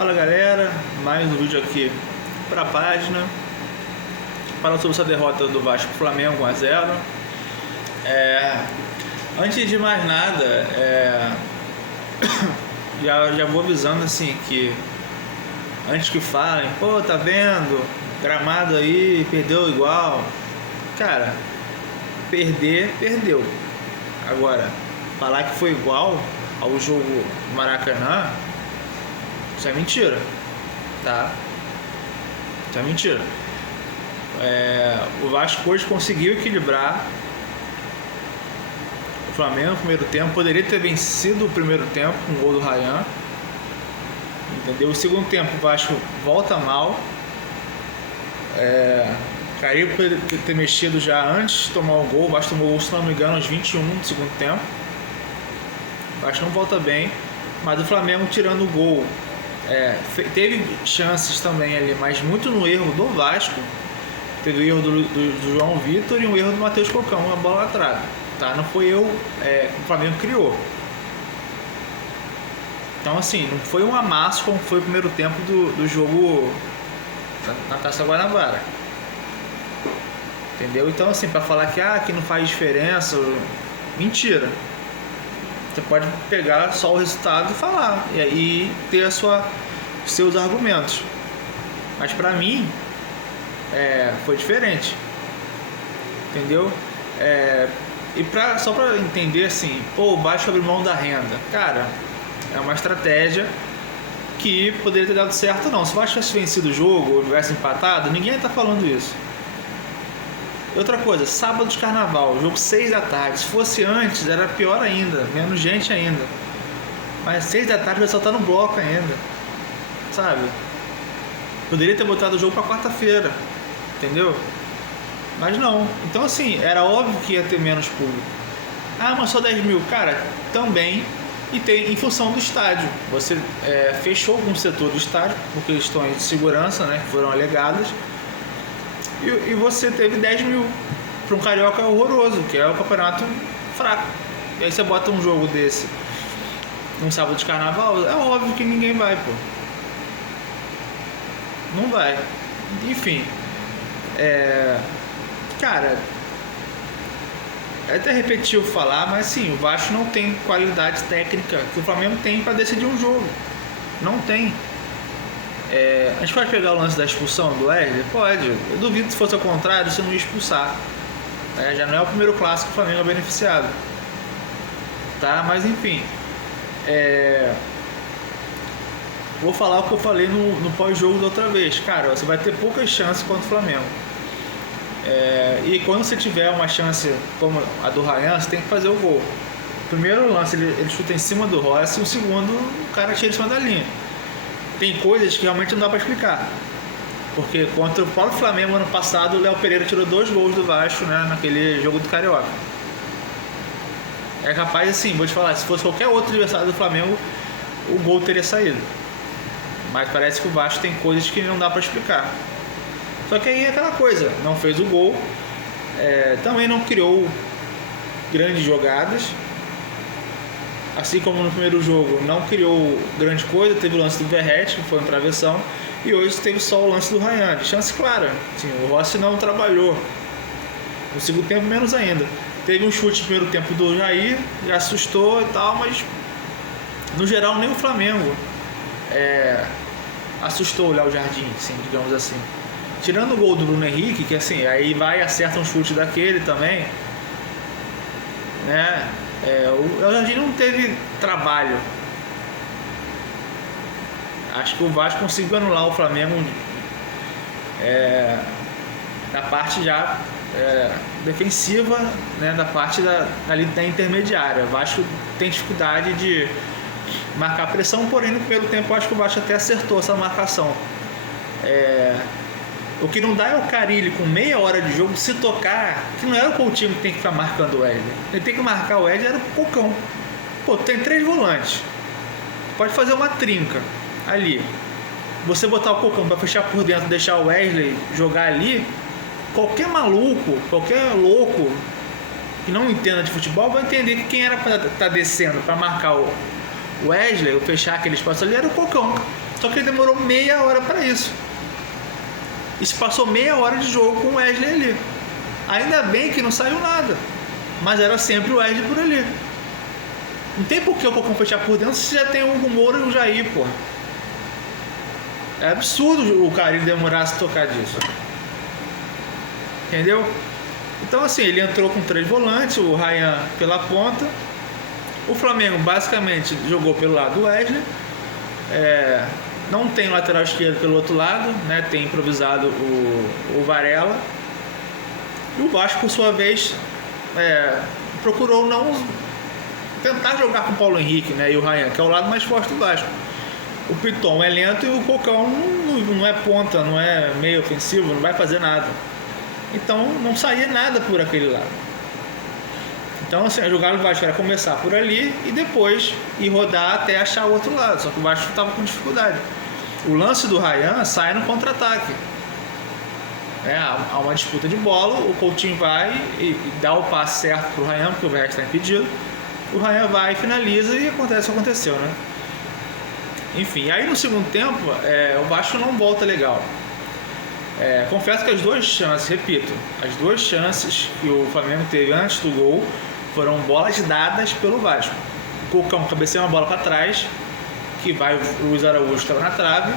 Fala galera, mais um vídeo aqui para a página, falando sobre essa derrota do Vasco pro Flamengo 1-0. Antes de mais nada, já vou avisando assim que antes que falem, pô, tá vendo, gramado aí, perdeu igual. Cara, perdeu. Agora, falar que foi igual ao jogo do Maracanã, isso é mentira, tá? Isso é mentira. O Vasco hoje conseguiu equilibrar o Flamengo no primeiro tempo. Poderia ter vencido o primeiro tempo com o gol do Ryan, entendeu? O segundo tempo o Vasco volta mal. Caribe poderia ter mexido já antes de tomar o gol. O Vasco tomou o gol, se não me engano, aos 21 do segundo tempo. O Vasco não volta bem, mas o Flamengo, tirando o gol, teve chances também ali, mas muito no erro do Vasco. Teve o erro do João Vitor e um erro do Matheus Cocão, uma bola atrás, tá? Não foi erro que o Flamengo criou. Então assim, não foi um amasso como foi o primeiro tempo do jogo na Taça Guanabara, entendeu? Então assim, para falar que não faz diferença, mentira. Você pode pegar só o resultado e falar, e aí ter seus argumentos. Mas pra mim, foi diferente, entendeu? Só pra entender assim, pô, o Vasco abriu mão da renda. Cara, é uma estratégia que poderia ter dado certo não. Se o Vasco tivesse vencido o jogo ou tivesse empatado, ninguém ia tá falando isso. Outra coisa, sábado de carnaval, jogo 6 da tarde. Se fosse antes, era pior ainda, menos gente ainda. Mas 6 da tarde o pessoal tá no bloco ainda, sabe? Poderia ter botado o jogo pra quarta-feira, entendeu? Mas não. Então assim, era óbvio que ia ter menos público. Ah, mas só 10 mil. Cara, também. E tem em função do estádio. Você fechou algum setor do estádio por questões de segurança, né, que foram alegadas. E você teve 10 mil para um carioca horroroso, que é o campeonato fraco. E aí você bota um jogo desse num sábado de carnaval, é óbvio que ninguém vai, pô. Não vai. Enfim. Cara, é até repetiu falar, mas sim, o Vasco não tem qualidade técnica que o Flamengo tem para decidir um jogo. Não tem. A gente pode pegar o lance da expulsão do Wesley? Pode. Eu duvido que se fosse ao contrário, você não ia expulsar. Já não é o primeiro clássico que o Flamengo é beneficiado. Tá? Mas enfim. Vou falar o que eu falei no pós-jogo da outra vez. Cara, você vai ter poucas chances contra o Flamengo. E quando você tiver uma chance como a do Ryan, você tem que fazer o gol. O primeiro lance ele chuta em cima do Rossi, e o segundo o cara tira em cima da linha. Tem coisas que realmente não dá pra explicar. Porque contra o próprio Flamengo ano passado, o Léo Pereira tirou 2 gols do Vasco, né, naquele jogo do Carioca. É capaz assim, vou te falar, se fosse qualquer outro adversário do Flamengo, o gol teria saído. Mas parece que o Vasco tem coisas que não dá pra explicar. Só que aí é aquela coisa, não fez o gol, também não criou grandes jogadas. Assim como no primeiro jogo não criou grande coisa, teve o lance do Verratti, que foi um travessão, e hoje teve só o lance do Ryan, de chance clara. Assim, o Rossi não trabalhou. No segundo tempo, menos ainda. Teve um chute no primeiro tempo do Jair, já assustou e tal, mas no geral nem o Flamengo assustou o Léo Jardim, assim, digamos assim. Tirando o gol do Bruno Henrique, que assim, aí vai e acerta um chute daquele também, né? O Léo Jardim não teve trabalho. Acho que o Vasco conseguiu anular o Flamengo na parte já defensiva, né, da parte ali da intermediária. O Vasco tem dificuldade de marcar pressão, porém no primeiro tempo eu acho que o Vasco até acertou essa marcação. O que não dá é o Carille com meia hora de jogo se tocar, que não era o Coutinho que tem que ficar marcando o Wesley. Ele tem que marcar o Wesley, era o Cocão. Pô, tem 3 volantes. Pode fazer uma trinca ali. Você botar o Cocão para fechar por dentro, deixar o Wesley jogar ali, qualquer maluco, qualquer louco que não entenda de futebol vai entender que quem era para estar descendo para marcar O Wesley, eu fechar aquele espaço ali, era o Cocão. Só que ele demorou meia hora para isso. E se passou meia hora de jogo com o Wesley ali. Ainda bem que não saiu nada. Mas era sempre o Wesley por ali. Não tem por que o Cocão fechar por dentro se já tem o Hugo Moura e o Jair, porra. É absurdo o Carille demorar a se tocar disso. Entendeu? Então assim, ele entrou com 3 volantes, o Ryan pela ponta. O Flamengo basicamente jogou pelo lado do Wesley. Não tem lateral esquerdo pelo outro lado, né? Tem improvisado o Varela. E o Vasco, por sua vez, procurou não tentar jogar com o Paulo Henrique, né? E o Ryan, que é o lado mais forte do Vasco. O Piton é lento e o Cocão não é ponta, não é meio ofensivo, não vai fazer nada. Então não saía nada por aquele lado. Então assim, a jogada do Vasco era começar por ali e depois ir rodar até achar o outro lado. Só que o Vasco estava com dificuldade. O lance do Ryan sai no contra-ataque. Há uma disputa de bola, o Coutinho vai e dá o passe certo pro Ryan, porque o Verratti está impedido. O Ryan vai e finaliza e acontece o que aconteceu, né? Enfim, aí no segundo tempo, o Vasco não volta legal. Confesso que as duas chances, repito, as duas chances que o Flamengo teve antes do gol foram bolas dadas pelo Vasco. O Cocão cabeceia uma bola para trás, que vai o Luiz Araújo, que estava na trave,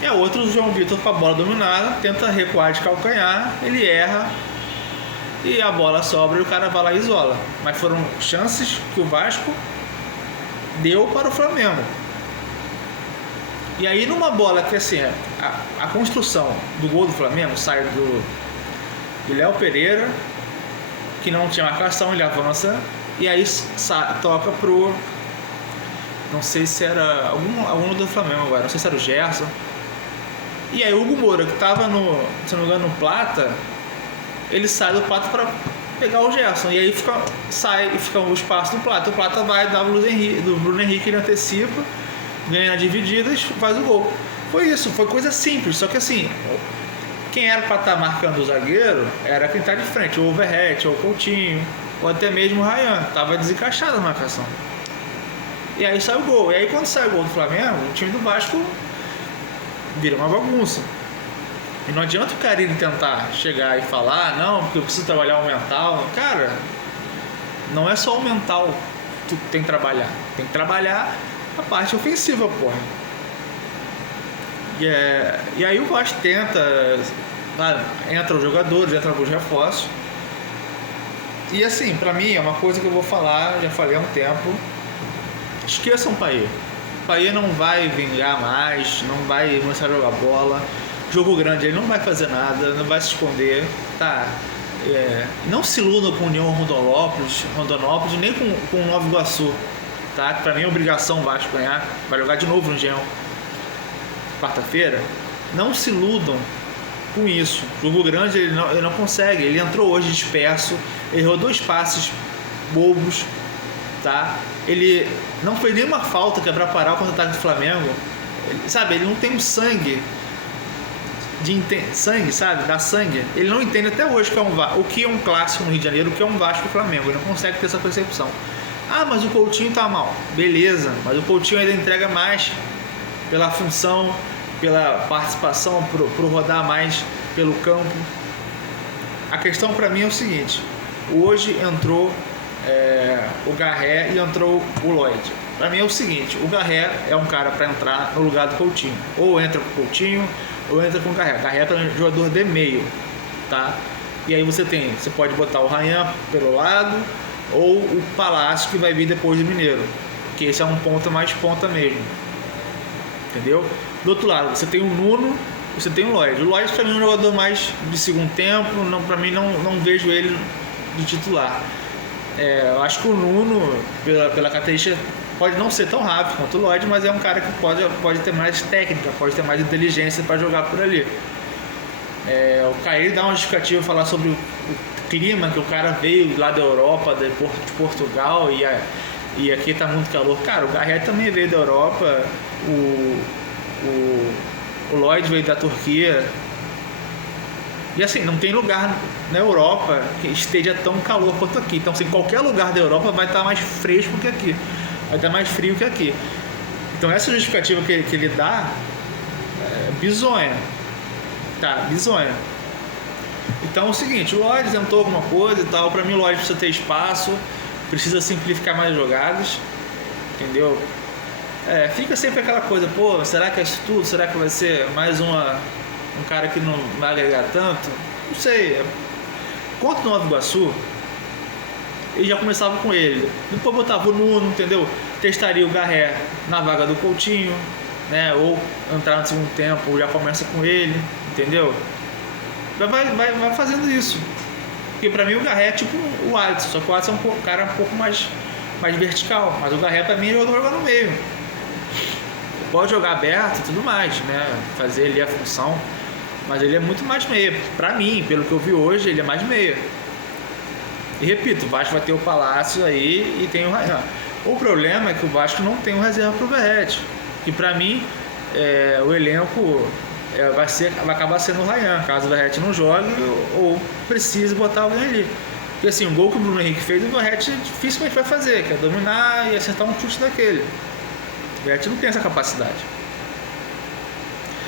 e a outra o João Vitor com a bola dominada, tenta recuar de calcanhar, ele erra e a bola sobra e o cara vai lá e isola. Mas foram chances que o Vasco deu para o Flamengo. E aí numa bola que assim, a construção do gol do Flamengo sai do Léo Pereira, que não tinha marcação, ele avança, e aí toca pro... Não sei se era algum do Flamengo agora, não sei se era o Gerson. E aí o Hugo Moura, que estava se não me engano, no Plata, ele sai do Plata para pegar o Gerson. E aí fica o espaço do Plata. O Plata vai dar do Bruno Henrique, ele antecipa, ganha na divididas, faz o gol. Foi isso, foi coisa simples. Só que assim, quem era para estar marcando o zagueiro era quem está de frente, ou o Verratti, ou o Coutinho, ou até mesmo o Ryan. Estava desencaixado a marcação. E aí sai o gol. E aí quando sai o gol do Flamengo, o time do Vasco vira uma bagunça. E não adianta o Carille tentar chegar e falar, não, porque eu preciso trabalhar o mental. Cara, não é só o mental que tu tem que trabalhar. Tem que trabalhar a parte ofensiva, porra. E aí o Vasco tenta, entra os jogadores, entra alguns reforços. E assim, pra mim é uma coisa que eu vou falar, já falei há um tempo. Esqueçam o Payet. O Payet não vai vingar mais, não vai começar a jogar bola. Jogo grande, ele não vai fazer nada, não vai se esconder, tá? Não se iludam com o União Rondonópolis, nem com o Nova Iguaçu, tá? Que pra mim é obrigação o Vasco ganhar, vai jogar de novo no Engenhão quarta-feira. Não se iludam com isso. Jogo grande ele não consegue, ele entrou hoje disperso, errou 2 passes bobos, tá? Ele não fez nenhuma falta que é pra parar o contra-ataque do Flamengo. Ele não tem um sangue, sabe? Dá sangue. Ele não entende até hoje o que é um clássico no Rio de Janeiro, o que é um Vasco e Flamengo. Ele não consegue ter essa percepção. Mas o Coutinho tá mal. Beleza, mas o Coutinho ainda entrega mais pela função, pela participação, pro rodar mais pelo campo. A questão pra mim é o seguinte: hoje entrou o Garré e entrou o Lloyd. Pra mim é o seguinte: o Garré é um cara pra entrar no lugar do Coutinho. Ou entra com o Coutinho, ou entra com o Garré. Garré é um jogador de meio, tá? E aí você pode botar o Ryan pelo lado, ou o Palácio, que vai vir depois do Mineiro, que esse é um ponta mais ponta mesmo, entendeu? Do outro lado você tem o Nuno, você tem o Lloyd. O Lloyd pra mim é um jogador mais de segundo tempo, pra mim não vejo ele de titular. Eu acho que o Nuno, pela característica, pode não ser tão rápido quanto o Lloyd, mas é um cara que pode ter mais técnica, pode ter mais inteligência para jogar por ali. O Caio dá uma justificativa, falar sobre o clima, que o cara veio lá da Europa, de Portugal, e aqui tá muito calor. Cara, o Garré também veio da Europa, o Lloyd veio da Turquia. E assim, não tem lugar na Europa que esteja tão calor quanto aqui. Então, assim, qualquer lugar da Europa vai estar mais fresco que aqui. Vai estar mais frio que aqui. Então essa justificativa que ele dá é bizonha. Tá, bizonha. Então é o seguinte, o Lloyd tentou alguma coisa e tal. Pra mim o Lloyd precisa ter espaço, precisa simplificar mais jogadas, entendeu? Fica sempre aquela coisa, pô, será que é isso tudo? Será que vai ser mais um cara que não vai agregar tanto? Não sei. Contra o Nova Iguaçu, ele já começava com ele. Depois botava o Nuno, entendeu? Testaria o Garré na vaga do Coutinho, né? Ou entrar no segundo tempo, ou já começa com ele, entendeu? Vai fazendo isso. Porque pra mim o Garré é tipo o Alisson, só que o Alisson é um cara um pouco mais vertical. Mas o Garré pra mim é jogar no meio. Pode jogar aberto e tudo mais, né? Fazer ali a função. Mas ele é muito mais meia. Pra mim, pelo que eu vi hoje, ele é mais meia. E repito, o Vasco vai ter o Palácio aí e tem o Ryan. O problema é que o Vasco não tem um reserva pro Verratti. E pra mim, o elenco vai acabar sendo o Ryan, caso o Verratti não jogue ou precise botar alguém ali. Porque assim, o gol que o Bruno Henrique fez, o Verratti dificilmente vai fazer, que é dominar e acertar um chute daquele. O Verratti não tem essa capacidade.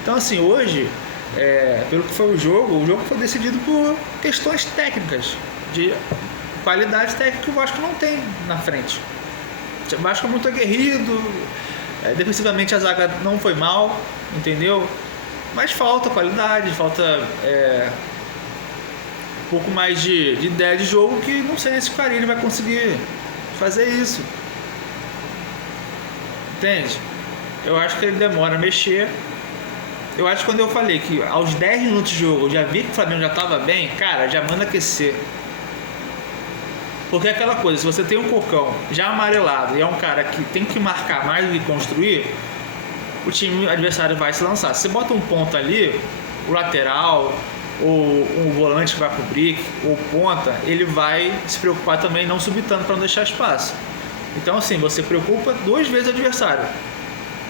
Então assim, hoje, pelo que foi o jogo foi decidido por questões técnicas, de qualidade técnica que o Vasco não tem na frente. O Vasco é muito aguerrido, defensivamente a zaga não foi mal, entendeu? Mas falta qualidade, falta um pouco mais de ideia de jogo, que não sei se o Carille vai conseguir fazer isso. Entende? Eu acho que ele demora a mexer. Eu acho que quando eu falei que aos 10 minutos de jogo eu já vi que o Flamengo já estava bem, cara, já manda aquecer. Porque é aquela coisa, se você tem um Cocão já amarelado e é um cara que tem que marcar mais do que construir, o time adversário vai se lançar. Se você bota um ponta ali, o lateral, ou um volante que vai cobrir, ou ponta, ele vai se preocupar também não subir tanto para não deixar espaço. Então assim, você preocupa 2 vezes o adversário.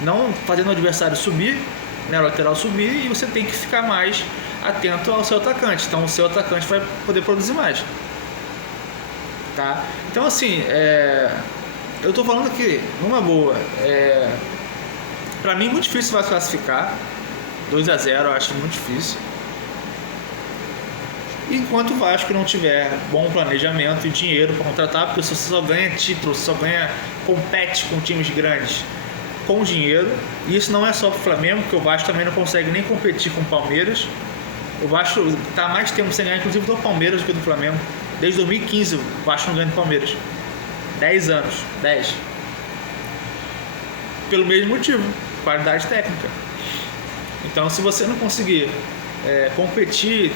Não fazendo o adversário subir, né, o lateral subir, e você tem que ficar mais atento ao seu atacante. Então o seu atacante vai poder produzir mais. Tá? Então assim, eu tô falando aqui numa boa, pra mim muito difícil vai classificar 2-0, eu acho muito difícil, enquanto o Vasco não tiver bom planejamento e dinheiro para contratar, porque você só ganha título, compete com times grandes com dinheiro. E isso não é só pro Flamengo, porque o Vasco também não consegue nem competir com o Palmeiras. O Vasco está mais tempo sem ganhar, inclusive do Palmeiras, do que do Flamengo. Desde 2015 o Vasco não ganha do Palmeiras. 10 anos. 10. Pelo mesmo motivo, qualidade técnica. Então, se você não conseguir competir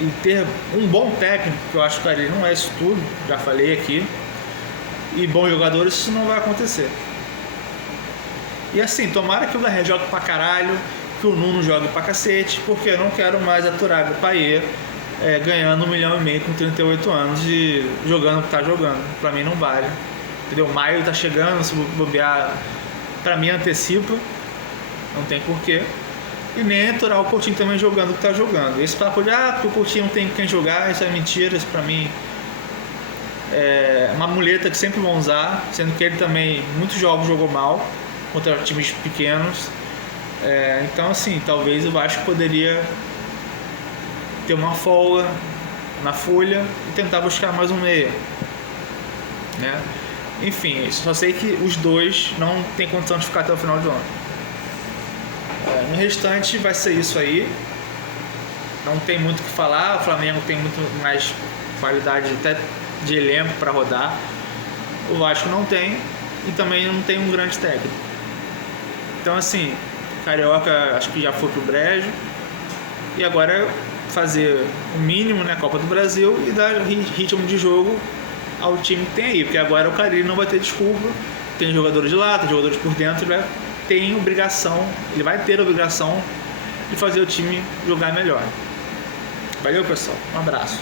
e ter um bom técnico, que eu acho que ele não é isso tudo, já falei aqui, e bons jogadores, isso não vai acontecer. E assim, tomara que o Garré jogue pra caralho, que o Nuno jogue pra cacete, porque eu não quero mais aturar o Payet ganhando 1,5 milhão com 38 anos e jogando o que tá jogando. Pra mim não vale. Entendeu? Maio tá chegando, se bobear, pra mim antecipa, não tem porquê. E nem aturar o Coutinho também jogando o que tá jogando. Esse papo de, porque o Coutinho não tem quem jogar, isso é mentira, isso pra mim é uma muleta que sempre vão usar, sendo que ele também, muitos jogos jogou mal contra times pequenos. Então assim, talvez o Vasco poderia ter uma folga na folha e tentar buscar mais um meia, né? Enfim, só sei que os dois não tem condição de ficar até o final do ano. No restante vai ser isso aí. Não tem muito o que falar. O Flamengo tem muito mais qualidade até de elenco para rodar. O Vasco não tem, e também não tem um grande técnico. Então assim, Carioca acho que já foi pro brejo, e agora é fazer o mínimo na Copa do Brasil e dar ritmo de jogo ao time que tem aí, porque agora o Carille não vai ter desculpa. Tem jogadores de lá, tem jogadores por dentro, ele vai ter a obrigação de fazer o time jogar melhor. Valeu, pessoal, um abraço.